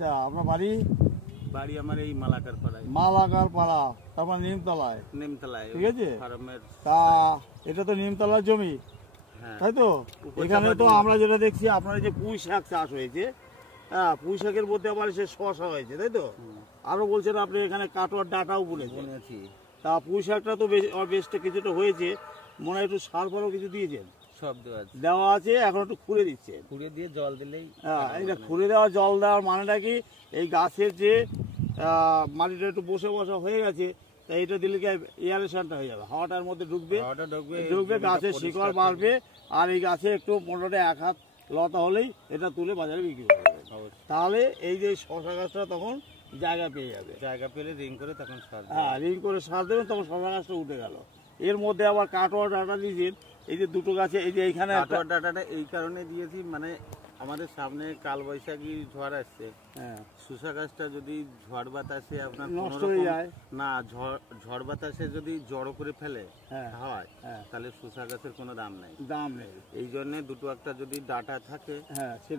আচ্ছা, আপনার বাড়ি? বাড়ি আমার এই মালাকার পাড়ায়। মালাকার পাড়া, তারপর নিমতলায়। নিমতলায়, ঠিক আছে। ফার্মের। তা এটা তো নিমতলার জমি, তাই তো? এখানে তো আমরা যেটা দেখছি আপনার যে পুঁই শাক চাষ হয়েছে, হ্যাঁ, পুঁই শাকের মধ্যে আবার সে শসা হয়েছে, তাই তো? আরো বলছেন আপনি এখানে কাটোয়ার ডাটাও বুনেছেন। তা পুঁই শাকটা তো বেশটা কিছুটা হয়েছে, মনে হয় একটু সার ফারও কিছু দিয়েছেন? সব দেওয়া আছে, এখন একটু খুঁড়ে দিচ্ছে। খুঁড়ে দিয়ে জল দিলেই, হ্যাঁ, এটা খুঁড়ে দেওয়া, জল দেওয়ার মানেটা কি, এই গাছের যে মাটিটা একটু বসে বসা হয়ে গেছে, তাই এটা দিলে কি এয়ারেশনটা হয়ে যাবে, হাওয়াটার মধ্যে ঢুকবে, গাছের শিকড় বাড়বে, আর এই গাছে একটু মোটামুটি 1 হাত লতা হলেই এটা তুলে বাজারে বিক্রি করবে। তাহলে এই যে শশা গাছটা তখন জায়গা পেয়ে যাবে, জায়গা পেলে রিং করে তখন সার, হ্যাঁ, রিং করে সার দেবেন, তখন শশা গাছটা উঠে গেল। এর মধ্যে আবার কাটোয়া ডাটা দিয়েছেন, এই যে দুটো গাছে, এই যে এইখানে কাটোয়া ডাটাটা এই কারণে দিয়েছি, মানে আমাদের সামনে কালবৈশাখী ঝড় আসছে, শসা গাছটা যদি ঝড় বাতাসে আপনার নষ্ট হয়ে যায়, না ঝড় বাতাসে যদি জড়ো করে ফেলে হয়, তাহলে শসা গাছের কোনো দাম নেই। এই জন্য দুটো একটা যদি ডাটা থাকে,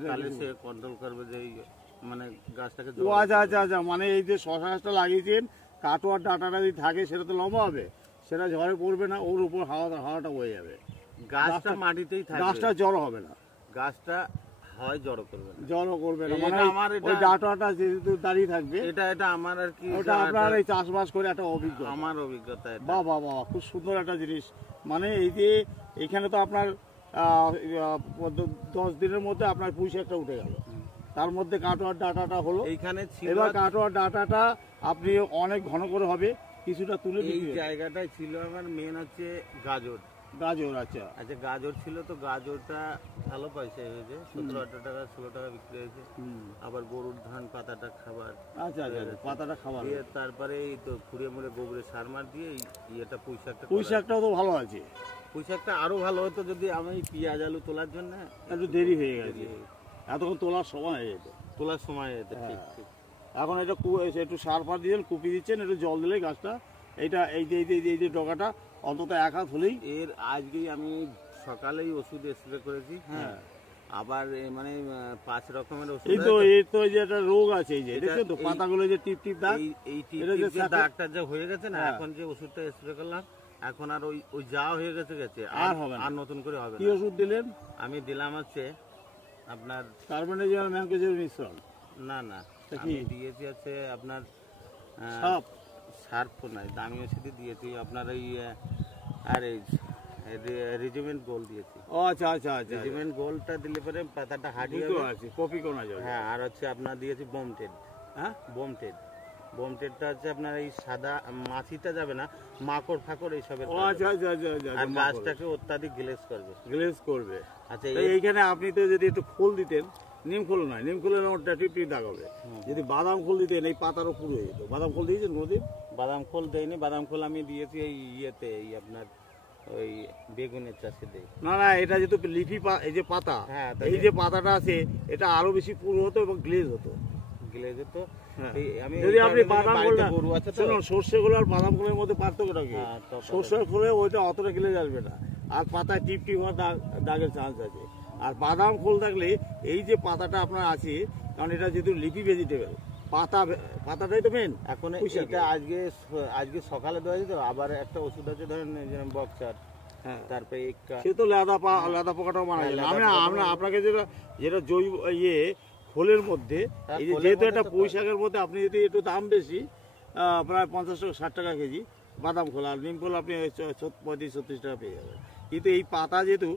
তাহলে সে কন্ট্রোল করবে যে মানে গাছটাকে। আচ্ছা আচ্ছা আচ্ছা, মানে এই যে শসা গাছটা লাগিয়েছেন, কাটোয়ার ডাটাটা যদি থাকে সেটা তো লম্বা হবে, সেটা ঝড়ে পড়বে না, ওর উপর হাওয়াটা বয়ে যাবে, গাছটা মাটিতেই থাকবে, গাছটা জড়ো হবে না, গাছটা হয় জড়ো করবে না, মানে আমার ওই ডাটাটা যেহেতু দাঁড়িয়ে থাকবে। এটা আমার আর কি, ওটা আপনার এই চাষবাস করে একটা অভিজ্ঞতা, আমার অভিজ্ঞতা। বাহ বাহ বাহ, খুব সুন্দর একটা জিনিস। মানে এই যে এখানে তো আপনার 10 দিনের মধ্যে আপনার পুঁই শাকটা উঠে গেল, তার মধ্যে কাটোয়ার ডাটাটা হলো এইখানে। এবার কাটোয়ার ডাটাটা আপনি অনেক ঘন করে হবে, কিছুটা তুলে এই জায়গাটায় ছিল আমার মেন হচ্ছে গাজর। আচ্ছা আচ্ছা, গাজর ছিল, তো গাজরটা ভালো পয়সা হয়েছে, 17-18 টাকা 16 টাকা বিক্রি হয়েছে। আবার গরুর ধান পাতাটা খাবার, আচ্ছা আচ্ছা, পাতাটা খাবার, তারপরে এই তো খুঁড়িয়ে মুড়ে গোবরে সার মার দিয়ে ইয়েটা পুঁই শাকটাও তো ভালো আছে। পুঁই শাকটা আরো ভালো হতো যদি আমি পেঁয়াজ আলু তোলার জন্য একটু দেরি হয়ে গেছে, এতক্ষণ তোলার সময় হয়ে যেত, ঠিক। এখন এটা একটু সার ফার দিয়েছেন, কুপি দিচ্ছেন, একটু জল দিলে গাছটা এইটা এই যে ডগাটা অন্তত 1 হাত হলেই। এর আজকেই আমি সকালেই ওষুধ স্প্রে করেছি, হ্যাঁ, আবার মানে 5 রকমের ওষুধ। এই তো যে একটা রোগ আছে, এই যে দেখছেন তো পাতাগুলো যে টিপ টিপ দাগ, এই টিপ দাগটা যে হয়ে গেছে না, এখন যে ওষুধটা স্প্রে করলাম, এখন আর ওই যা হয়ে গেছে আর হবে না, আর নতুন করে হবে না। কি ওষুধ দিলেন? আমি দিলাম হচ্ছে আপনার কার্বনডাজিম ম্যাঙ্গোজেব মিশ্রণ। না আমি দিয়েছি হচ্ছে আপনার সার্ফ নাই, দামি ওষুধই দিয়েছি আপনার ওই আর রেজিমেন্ট গোল দিয়েছি। ও আচ্ছা আচ্ছা আচ্ছা, রেজিমেন্ট গোলটা দিলে পরে পাতাটা হাঁটিয়ে আছে, কপি কোনা যাবে। হ্যাঁ, আর হচ্ছে আপনার দিয়েছি বোমটেড। বোমটেডটা হচ্ছে আপনার এই সাদা মাছিটা যাবে না, মাকড় ফাকড় এইসবের। আচ্ছা আচ্ছা আচ্ছা, আর গাছটাকে অত্যাধিক গ্লেজ করবে। আচ্ছা, এইখানে আপনি তো যদি একটু ফুল দিতেন, নিম ফুল নয়, নিম ফুলের ওটা টিপ টিপ দাগ হবে, যদি বাদাম ফুল দিতেন এই পাতারও পুরো হয়ে যেত। বাদাম ফুল দিয়েছেন কোনোদিন? বাদাম ফুল দেয়নি, বাদাম ফুল আমি দিয়েছি এই ইয়েতে, এই আপনার ওই বেগুনের চাষে দেই। না, এটা যেহেতু লিফি, এই যে পাতা, এই যে পাতাটা আছে, এটা আরো বেশি পুরো হতো এবং গ্লেজ হতো। যদি আপনি বাদাম ফুল, সর্ষে ফুল আর বাদাম ফুলের মধ্যে পার্থক্যটা কি? সর্ষের ফুলে ওইটা অতটা গ্লেজ আসবে না, আর পাতায় টিপ টিপ হওয়ার দাগের চান্স আছে। আর বাদাম ফুল থাকলে এই যে পাতাটা আপনার আছে, কারণ এটা যেহেতু লিফি ভেজিটেবল, পাতাটাই তো মেন। এখন এটা আজকে সকালে দেওয়া যেত, আবার একটা ওষুধ আছে ধরেন বক্সার, তারপরে সে তো লাদা পোকাটাও মারা যায়। আমরা আপনাকে যেটা জৈব খোলের মধ্যে, এই যেহেতু একটা পুঁই শাকের মধ্যে আপনি যদি একটু দাম বেশি, প্রায় 50 টাকা 60 টাকা কেজি বাদাম খোল, আর নিম খোল আপনি 35-36 টাকা পেয়ে যাবেন। কিন্তু এই পাতা যেহেতু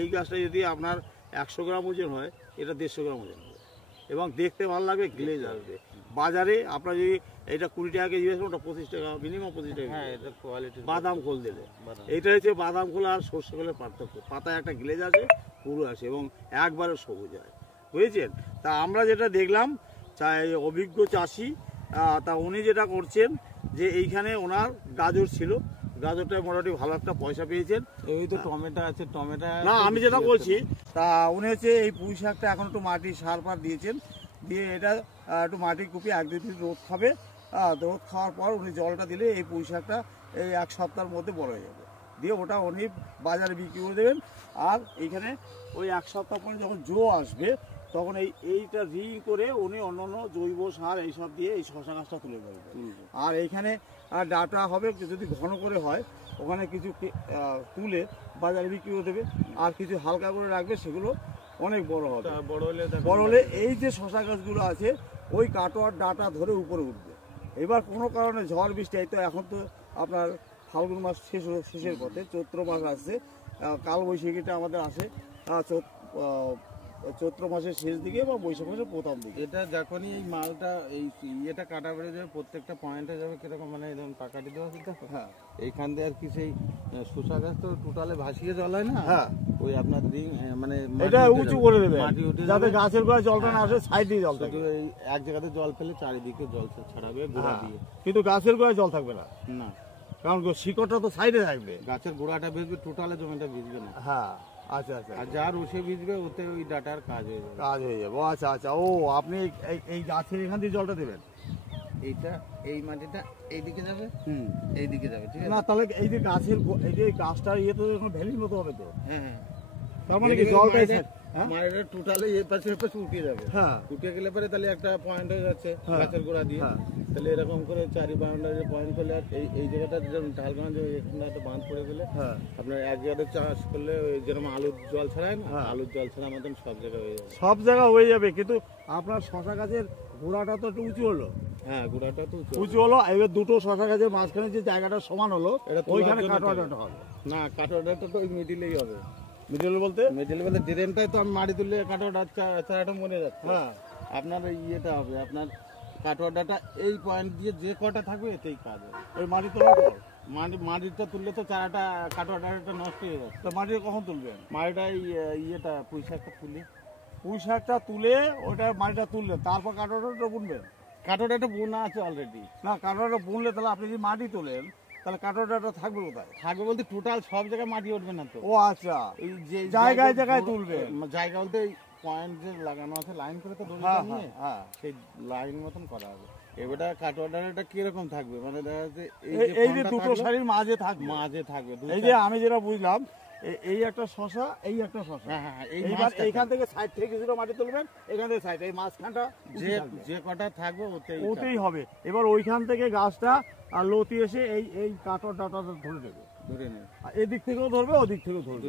এই গাছটা যদি আপনার 100 গ্রাম ওজন হয়, এটা 150 গ্রাম ওজন হবে, এবং দেখতে ভালো লাগবে, গ্লেজ আসবে। বাজারে আপনার যদি এটা 20 টাকা কেজি আছে, ওটা 25 টাকা, মিনিমাম 25 টাকা। হ্যাঁ, এটা কোয়ালিটি বাদাম খোল দিলে। এইটা হচ্ছে বাদাম খোল আর সর্ষে খোলের পার্থক্য। পাতায় একটা গ্লেজ আছে, পুরো আসে, এবং একবারে সবুজ হয়, বুঝেছেন? তা আমরা যেটা দেখলাম, অভিজ্ঞ চাষি, তা উনি যেটা করছেন যে এইখানে ওনার গাজর ছিল, গাজরটা মোটামুটি ভালো একটা পয়সা পেয়েছেন। এই তো টমেটো আছে, টমেটো না, আমি যেটা বলছি, তা উনি হচ্ছে এই পুঁই শাকটা এখন একটু মাটি সার পার দিয়েছেন, দিয়ে এটা একটু মাটি কুপিয়ে 1-2 দিন রোদ খাবে, রোদ খাওয়ার পর উনি জলটা দিলে এই পুঁই শাকটা এই 1 সপ্তাহের মধ্যে বড় হয়ে যাবে, দিয়ে ওটা উনি বাজারে বিক্রি করে দেবেন। আর এইখানে ওই 1 সপ্তাহ পরে যখন জো আসবে, তখন এইটা রিং করে উনি অন্যান্য জৈব সার এইসব দিয়ে এই শশা গাছটা তুলে দেবে। আর এইখানে ডাটা হবে যদি ঘন করে হয়, ওখানে কিছু তুলে বাজারে বিক্রি করে দেবে, আর কিছু হালকা করে রাখবে, সেগুলো অনেক বড় হবে। বড় হলে এই যে শশা গাছগুলো আছে ওই কাটোয়ার ডাটা ধরে উপরে উঠবে। এবার কোনো কারণে ঝড় বৃষ্টি, এই তো এখন তো আপনার ফাল্গুন মাস শেষের পথে, চৈত্র মাস আসছে, কালবৈশাখীটা আমাদের আসে চৈত্র মাসের শেষ দিকে বা বৈশাখ মাসের প্রথম দিকে। এটা যখনই এই মালটা এই ইয়েটা কাটা বেড়ে যাবে, প্রত্যেকটা পয়েন্টে যাবে কিরকম, মানে এরকম পাকাটি দেওয়া আছে তো। হ্যাঁ, এইখান দিয়ে আর কি সেই শসা গাছ তো টোটালে ভাসিয়ে জল হয় না। হ্যাঁ, ওই আপনার রিং মানে এটা উঁচু করে দেবে যাতে গাছের গোড়ায় জলটা না আসে, সাইড দিয়ে জল থাকবে। এই এক জায়গাতে জল ফেলে চারিদিকে জল ছাড়াবে গোড়া দিয়ে, কিন্তু গাছের গোড়ায় জল থাকবে না, না কারণ শিকড়টা তো সাইডে থাকবে। গাছের গোড়াটা ভিজবে, টোটালে জমিটা ভিজবে না। হ্যাঁ, আচ্ছা আচ্ছা। আর যার রসে ভিজবে ওতে ওই ডাটার কাজ হয়ে যাবে। কাজ হয়ে যাবে, আচ্ছা আচ্ছা। ও আপনি এই গাছের এখান দিয়ে জলটা দেবেন, এইটা এই মাটিটা এইদিকে যাবে, এইদিকে যাবে, ঠিক আছে না? তাহলে এই যে গাছের এই যে গাছটার ইয়ে তো এখন ভ্যালির মতো হবে তো। হ্যাঁ, তার মানে কি জলটাই মাটিটা টোটালি এই পাশে উঠিয়ে যাবে। হ্যাঁ, উঠিয়ে গেলে পরে তাহলে একটা পয়েন্ট হয়ে যাচ্ছে গাছের গোড়া দিয়ে। তাহলে এরকম করে চারি বাউন্ডারি পয়েন্ট করলে, আর এই জায়গাটা যেরকম ঢালগঞ্জ এখানে একটা বাঁধ পড়ে গেলে আপনার এক জায়গাতে চাষ করলে ওই যেরকম আলুর জল ছাড়ায় না, আলুর জল ছাড়া মতন সব জায়গায় হয়ে যাবে। সব জায়গায় হয়ে যাবে, কিন্তু আপনার শশা গাছের গোড়াটা তো একটু উঁচু হলো। হ্যাঁ, গোড়াটা তো উঁচু হলো, এবার দুটো শশা গাছের মাঝখানে যে জায়গাটা সমান হলো, ওইখানে কাটোয়া ডাটা হবে না। কাটোয়া ডাটা তো ওই মিডিলেই হবে। মিডল বলতে ড্রেনটাই তো আমি মাটি তুললে কাটোয়া চারাটা মরে যাচ্ছে। হ্যাঁ, আপনার ইয়েটা হবে, আপনার কাটোয়া ডাটা এই পয়েন্ট দিয়ে যে কটা থাকবে এতেই কাজ হবে। ওই মাটি তোলা তো মাটিটা তুললে তো চারাটা কাটোয়া ডাটাটা নষ্ট হয়ে যাচ্ছে। তা মাটি কখন তুলবেন? মাটিটা ইয়েটা পুঁই শাকটা তুলে, পুঁই শাকটা তুলে ওটা মাটিটা তুললেন, তারপর কাটোয়াটা বুনবেন। কাটোয়া ডাটা বোনা আছে অলরেডি। না, কাটোয়াটা বুনলে তাহলে আপনি যদি মাটি তোলেন তাহলে কাটোয়াটা থাকবে কোথায়? থাকবে বলতে টোটাল সব জায়গায় মাটি উঠবে না তো। ও আচ্ছা, এই যে জায়গায় জায়গায় তুলবে। জায়গা বলতে পয়েন্ট যে লাগানো আছে লাইন করে তো দড়ি নিয়ে, সেই লাইন মতন করা হবে। এবারটা কাটোয়া ডাটাটা কিরকম থাকবে, মানে দেখা যাচ্ছে এই যে দুটো সারির মাঝে থাকবে। এই যে আমি যেটা বুঝলাম, এই একটা শশা, এই একটা শশা। এইবার এইখান থেকে সাইড থেকে কিছুটা মাটি তুলবেন, এখান থেকে সাইড, এই মাঝখানটা যে কটা থাকবে ওতেই হবে। এবার ওইখান থেকে গাছটা আর লতি এসে এই কাটোয়া ডাটাটা ধরে নেবে, এদিক থেকেও ধরবে, ওদিক থেকেও ধরবে।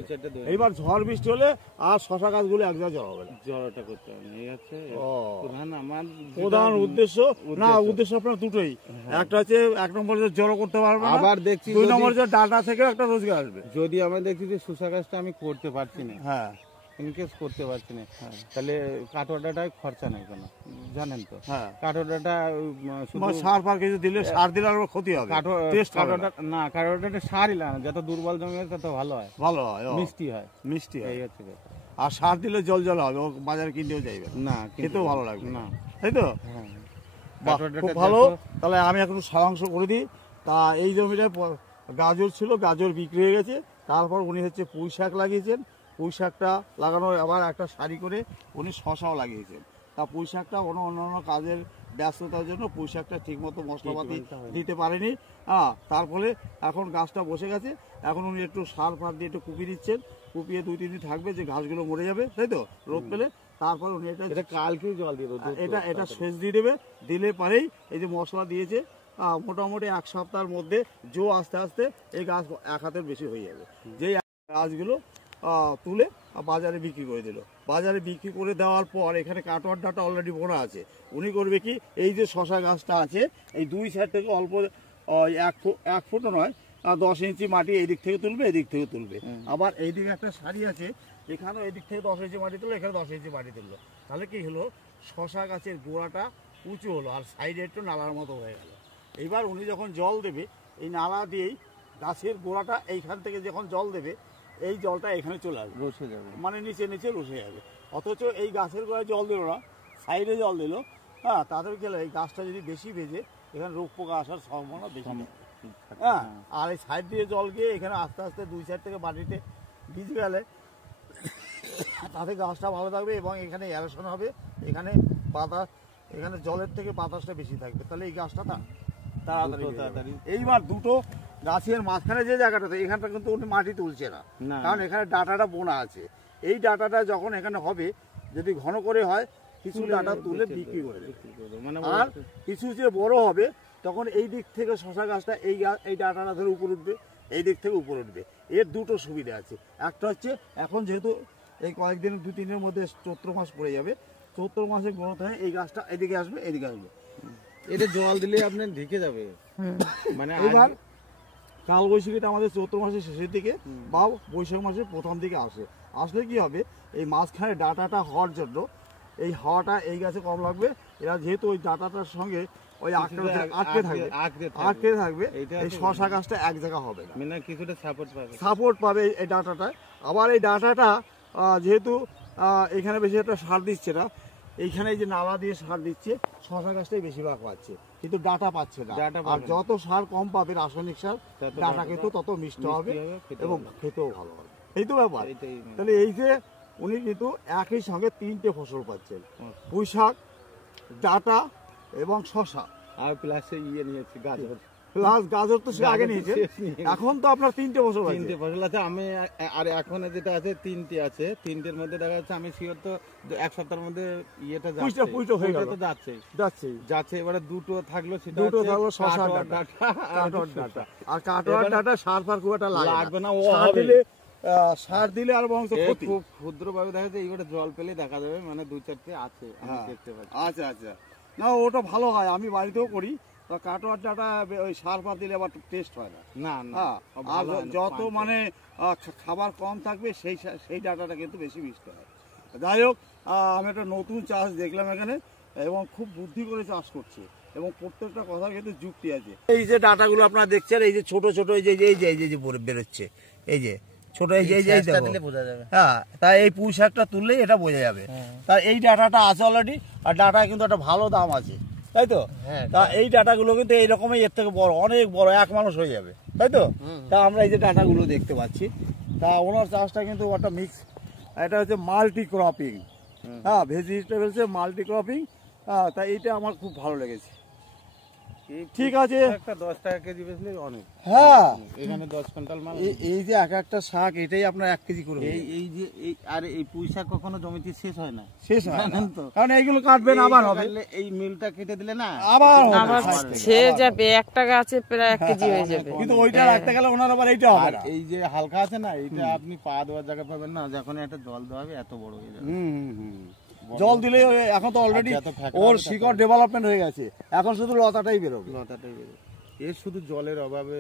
এইবার ঝড় বৃষ্টি হলে আর শশা গাছগুলো এক জায়গায় জড়ো হবে না, জড়োটা করতে হবে না। এই হচ্ছে আমার প্রধান উদ্দেশ্য। না, উদ্দেশ্য আপনার দুটোই, একটা হচ্ছে 1 নম্বরে জড়ো করতে পারবে, আবার দেখছি 2 নম্বরে ডাটা থেকেও একটা রোজগার আসবে। যদি আমরা দেখছি যে শসা গাছটা আমি করতে পারছি না, হ্যাঁ, ইনকেস করতে পারছি না, তাহলে কাটোয়া ডাটায় খরচা নেই কোনো, জানেন তো। হ্যাঁ, কাটোয়া ডাটা সার ফার কিছু দিলে, সার দিলে আর ক্ষতি হবে। না, কাটোয়া ডাটা সারই লাগে না, যত দুর্বল জমি হয় তত ভালো হয়, মিষ্টি হয়। এই হচ্ছে কথা। আর সার দিলে জল জল হবে, ও বাজারে কিনতেও যাইবে না, খেতেও ভালো লাগবে না, তাই তো? খুব ভালো। তাহলে আমি এখন সারাংশ করে দিই। তা এই জমিটায় গাজর ছিল, গাজর বিক্রি হয়ে গেছে। তারপর উনি হচ্ছে পুঁই শাক লাগিয়েছেন, পুঁই শাকটা লাগানোর আবার একটা সারি করে উনি শশাও লাগিয়েছেন। তা পুঁই শাকটা অন্যান্য কাজের ব্যস্ততার জন্য পুঁই শাকটা ঠিকমতো মশলাপাতি দিতে পারেনি। তার ফলে এখন গাছটা বসে গেছে। এখন উনি একটু সার ফার দিয়ে একটু কুপিয়ে দিচ্ছেন, কুপিয়ে 2-3 দিন থাকবে, যে ঘাসগুলো মরে যাবে, তাই তো, রোদ পেলে। তারপর উনি এটা কালকেই জল দিয়ে এটা সেচ দিয়ে দেবে, দিলে পরেই এই যে মশলা দিয়েছে, মোটামুটি 1 সপ্তাহের মধ্যে আস্তে আস্তে এই গাছ 1 হাতের বেশি হয়ে যাবে। যেই গাছগুলো তুলে বাজারে বিক্রি করে দিল। বাজারে বিক্রি করে দেওয়ার পর এখানে কাটোয়ার ডাটা অলরেডি বোনা আছে। উনি করবে কি, এই যে শশা গাছটা আছে, এই 2 সাইড থেকে অল্প 1 ফুট নয়, 10 ইঞ্চি মাটি এই দিক থেকে তুলবে, এদিক থেকে তুলবে। আবার এইদিকে একটা সারি আছে, এখানেও এদিক থেকে 10 ইঞ্চি মাটি তুললো, এখানে 10 ইঞ্চি মাটি তুললো। তাহলে কি হলো, শশা গাছের গোড়াটা উঁচু হলো, আর সাইডে একটু নালার মতো হয়ে গেল। এইবার উনি যখন জল দেবে, এই নালা দিয়েই গাছের গোড়াটা এইখান থেকে যখন জল দেবে, এই জলটা এখানে চলে আসবে, রসে যাবে, মানে নিচে রসে যাবে। অথচ এই গাছের গোড়ায় জল দিল না, সাইডে জল দিল। তাদের গেলে এই গাছটা যদি বেশি ভেজে, এখানে রোগ পোকা আসার সম্ভাবনা বেশি। আর এই সাইড দিয়ে জল গিয়ে এখানে আস্তে আস্তে 2 সাইড থেকে মাটিতে ভিজে গেলে তাতে গাছটা ভালো থাকবে, এবং এখানে অ্যারেশন হবে, এখানে বাতাস, এখানে জলের থেকে বাতাসটা বেশি থাকবে। তাহলে এই গাছটা তাড়াতাড়ি। এইবার দুটো গাছের মাঝখানে যে জায়গাটাতে, এখানটা কিন্তু উনি মাটি তুলছে না, কারণ এখানে ডাটাটা বোনা আছে। এই ডাটাটা যখন এখানে হবে, যদি ঘন করে হয় কিছু ডাটা তুলে বিক্রি করে দেবে, আর কিছু যে বড় হবে তখন এই দিক থেকে শশা গাছটা এই ডাটাটা ধরে উপর উঠবে, এই দিক থেকে উপর উঠবে। এর দুটো সুবিধা আছে, একটা হচ্ছে এখন যেহেতু এই কয়েকদিন 2-3 দিনের মধ্যে চৈত্র মাস পড়ে যাবে, চৈত্র মাসে গ্রোথ হয় এই গাছটা এদিকে আসবে, এদিকে আসবে, এটা জল দিলে আপনার ঢেকে যাবে। মানে এবার কাল বৈশাখীটা আমাদের চৈত্র মাসের শেষের দিকে বা বৈশাখ মাসের প্রথম দিকে আসলে কি হবে, এই মাঝখানে ডাটাটা হওয়ার জন্য এই হাওয়াটা এই গাছে কম লাগবে, এরা যেহেতু ওই ডাটাটার সঙ্গে ওই আটকে থাকবে, এই শশা গাছটা এক জায়গা হবে না, মানে কিছুটা সাপোর্ট পাবে এই ডাটাটা। আবার এই ডাটাটা যেহেতু এখানে বেশি একটা সার দিচ্ছে না, এইখানে যে নালা দিয়ে সার দিচ্ছে, শশা গাছটাই বেশিরভাগ পাচ্ছে, কিন্তু ডাটা পাচ্ছে না। আর যত সার কম পাবে রাসায়নিক সার, ডাটা কিন্তু তত মিষ্টি হবে এবং খেতেও ভালো হবে, এই তো ব্যাপার। তাহলে এই যে উনি কিন্তু একই সঙ্গে 3টে ফসল পাচ্ছেন, পুঁই শাক, ডাটা এবং শশা, আর প্লাস নিয়েছি গাজর। গাজর তো সে আগে নিয়েছে, এখন তো আপনার 3টে ফসল আছে। 3টে ফসল আছে, আমি আর এখন যেটা আছে 3টে আছে, 3টের মধ্যে দেখা যাচ্ছে আমি শিওর তো 1 সপ্তাহের মধ্যে ইয়েটা পুইটা হয়ে গেল, যাচ্ছে। এবারে দুটো থাকলো, সেটা দুটো থাকলো শশা ডাটা, কাটোয়ার ডাটা। আর কাটোয়ার ডাটা সার ফার খুব একটা লাগবে না, ও সার দিলে আর বরং ক্ষতি। খুব ক্ষুদ্রভাবে দেখা যায়, এইবারে জল পেলে দেখা যাবে, মানে 2-4টে আছে আমি দেখতে পাচ্ছি। আচ্ছা আচ্ছা, না ওটা ভালো হয়, আমি বাড়িতেও করি। কাটোয়ার ডাটা ওই সার ফার দিলে আবার টেস্ট হয় না, আর যত মানে খাবার কম থাকবে সেই ডাটাটা কিন্তু বেশি মিষ্টি হয়। যাই হোক, আমি একটা নতুন চাষ দেখলাম এখানে, এবং খুব বুদ্ধি করে চাষ করছে, এবং প্রত্যেকটা কথা কিন্তু যুক্তি আছে। এই যে ডাটাগুলো আপনারা দেখছেন, এই যে ছোট ছোট এই যে বেরোচ্ছে, এই যে ছোট এই যে হ্যাঁ, তাই এই পুঁই শাকটা তুললেই এটা বোঝা যাবে। তা এই ডাটাটা আছে অলরেডি, আর ডাটা কিন্তু একটা ভালো দাম আছে, তাই তো? তা এই ডাটাগুলো কিন্তু এইরকমই, এর থেকে বড়, অনেক বড়, এক মানুষ হয়ে যাবে, তাই তো? তা আমরা এই যে ডাটাগুলো দেখতে পাচ্ছি, তা ওনার চাষটা কিন্তু একটা মিক্স, এটা হচ্ছে মাল্টি ক্রপিং, হ্যাঁ, ভেজিটেবলসে মাল্টি ক্রপিং। তা এইটা আমার খুব ভালো লেগেছে। ঠিক আছে, একটা 10 টাকা কেজি বেচলে অনেক। হ্যাঁ, এখানে 10 কুইন্টাল মাল। এই যে একটা শাক, এটাই আপনার 1 কেজি করে। এই যে আর এই পুঁই শাক কখনো জমিতে শেষ হয় না, কারণ এইগুলো কাটবেন আবার হবে, এই মিলটা কেটে দিলে না আবার ছেড়ে যাবে, একটা গাছে প্রায় 1 কেজি হয়ে যাবে। কিন্তু ওইটা রাখতে গেলে ওনার আবার এইটা হবে। আর এই যে হালকা আছে না, এইটা আপনি পা দেওয়ার জায়গা পাবেন না, যখন একটা জল দেওয়া হবে এত বড় হয়ে যাবে। জল দিলে এখন তো অলরেডি ওর শিকড় ডেভেলপমেন্ট হয়ে গেছে, এখন শুধু লতাটাই বেরোবে। এর শুধু জলের অভাবে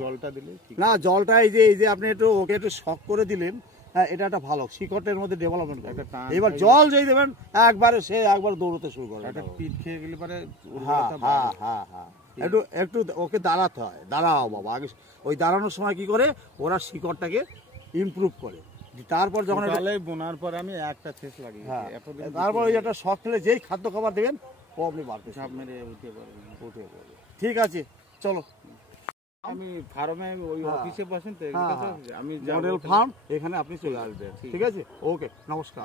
জলটা দিলে না, জলটা এই যে আপনি ওকে একটু শক করে দিলেন, এটা একটা ভালো শিকড়ের মধ্যে ডেভেলপমেন্ট করে। এবার জল যেই দেবেন একবার দৌড়তে শুরু করে, একটা পিট খেয়ে গেলে পরে একটু ওকে দাঁড়াতে হয়। দাঁড়াও বাবা, আগে ওই দাঁড়ানোর সময় কি করে ওরা শিকড়টাকে ইমপ্রুভ করে, তারপর যখন বোনার পর আমি একটা শেষ লাগি, তারপর ওই একটা শখ ফেলে যেই খাদ্য খাবার দেবেন ও আপনি বাড়তে সব মেরে উঠে পড়বে। ঠিক আছে, চলো। আমি ফার্মে ওই অফিসে বসেন তো, আমি মডেল ফার্ম, এখানে আপনি চলে আসবেন। ঠিক আছে, ওকে, নমস্কার।